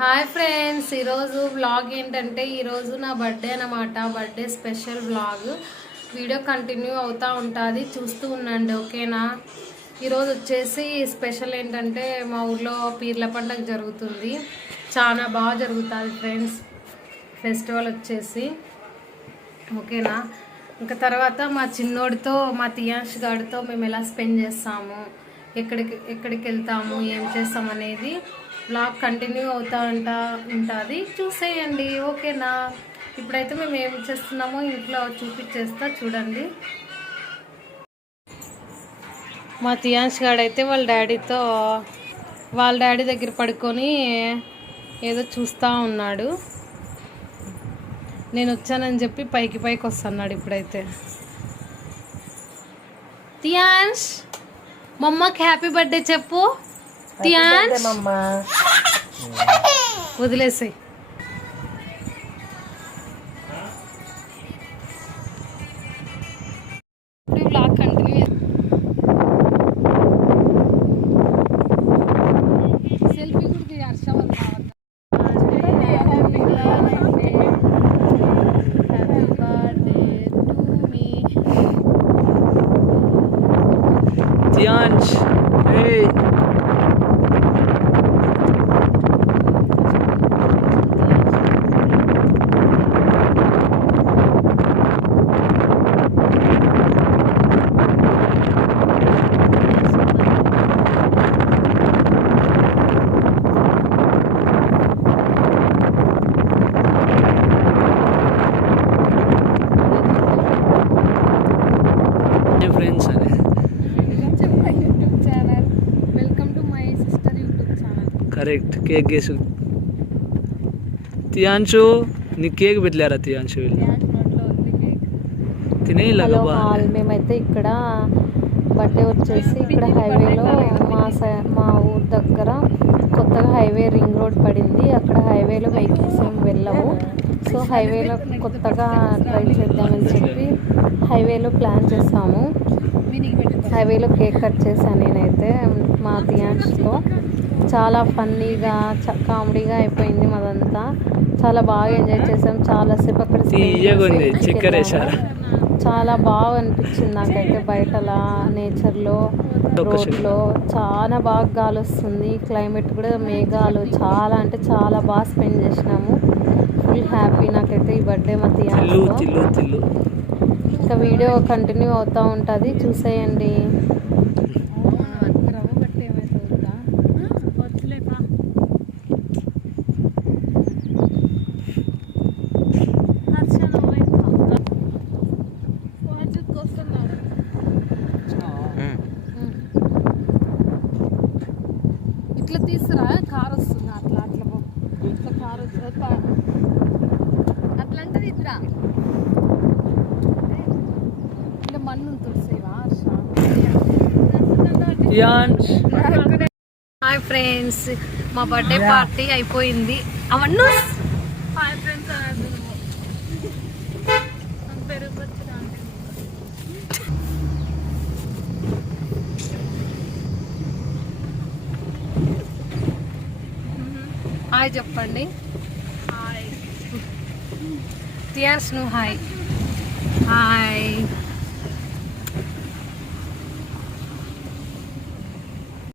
Hi friends, ఈరోజు vlog ఏంటంటే ఈరోజు నా బర్త్డే అన్నమాట. Birthday special vlog video continue అవుతూ ఉంటుంది, చూస్తూ ఉండండి ఓకేనా. ఈరోజు వచ్చేసి స్పెషల్ ఏంటంటే మా ఊర్లో పీర్ల పండుగ జరుగుతుంది. చాలా బాగా జరుగుతుంది ఫ్రెండ్స్ ఫెస్టివల్ వచ్చేసి ఓకేనా. ఇంకా తర్వాత మా చిన్నోడితో మా తియాష్ గాడితో మేము ఎలా స్పెండ్ చేస్తాము, ఎక్కడికి వెళ్తాము, ఏం చేస్తాం అనేది బ్లాగ్ కంటిన్యూ అవుతూ ఉంటుంది, చూసేయండి ఓకేనా. ఇప్పుడైతే మేము ఏం చేస్తున్నామో ఇంట్లో చూపించేస్తా చూడండి. మా తియాన్స్ గాడైతే వాళ్ళ డాడీ దగ్గర పడుకొని ఏదో చూస్తూ ఉన్నాడు. నేను వచ్చానని చెప్పి పైకి వస్తున్నాడు. ఇప్పుడైతే తియాన్స్ మమ్మకి హ్యాపీ బర్త్డే చెప్పు. తియాన్స్ వదిలేసాయి. Blog continue. సెల్ఫీ కూడా Harsha Tianj, hey. Friends are correct. Cake గేసు తియాన్షు నీ కేక్ పెట్టలేరా తియాన్షు వీళ్ళు తినేలాగా. మేమైతే ఇక్కడ బర్త్డే వచ్చేసి ఇక్కడ హైవేలో మా ఊరు దగ్గర కొత్తగా హైవే రింగ్ రోడ్ పడింది. అక్కడ హైవేలో వెహికల్స్ ఏం వెళ్ళవు. సో హైవేలో కొత్తగా ట్రై చేద్దామని చెప్పి హైవేలో ప్లాన్ చేసాము. హైవేలో కేక్ కట్ చేశాను నేనైతే మా తియాన్స్తో. చాలా ఫన్నీగా కామెడీగా అయిపోయింది మాదంతా. చాలా బాగా ఎంజాయ్ చేసాం. చాలాసేపు అక్కడ చాలా బాగా అనిపించింది నాకైతే. బయటలా నేచర్లో రోడ్లో చాలా బాగా గాలి వస్తుంది. క్లైమేట్ కూడా మేఘాలు చాలా అంటే చాలా బాగా స్పెండ్ చేసినాము. ఫుల్ హ్యాపీ నాకైతే ఈ బర్త్డే మా తియాన్స్తో. ఇంకా వీడియో కంటిన్యూ అవుతూ ఉంటుంది, చూసేయండి. ఇట్లా తీసురా, కారు వస్తుంది. అట్లా కారు అట్లా అంటే ఇట్లా ఇట్లా మన్ను తుడిసేవా. హాయ్ ఫ్రెండ్స్, మా బర్త్డే పార్టీ అయిపోయింది. అవన్నీ హాయ్ ఫ్రెండ్స్ హాయ్ చెప్పండి. హాయ్ తియాన్స్, నువ్వు హాయ్. హాయ్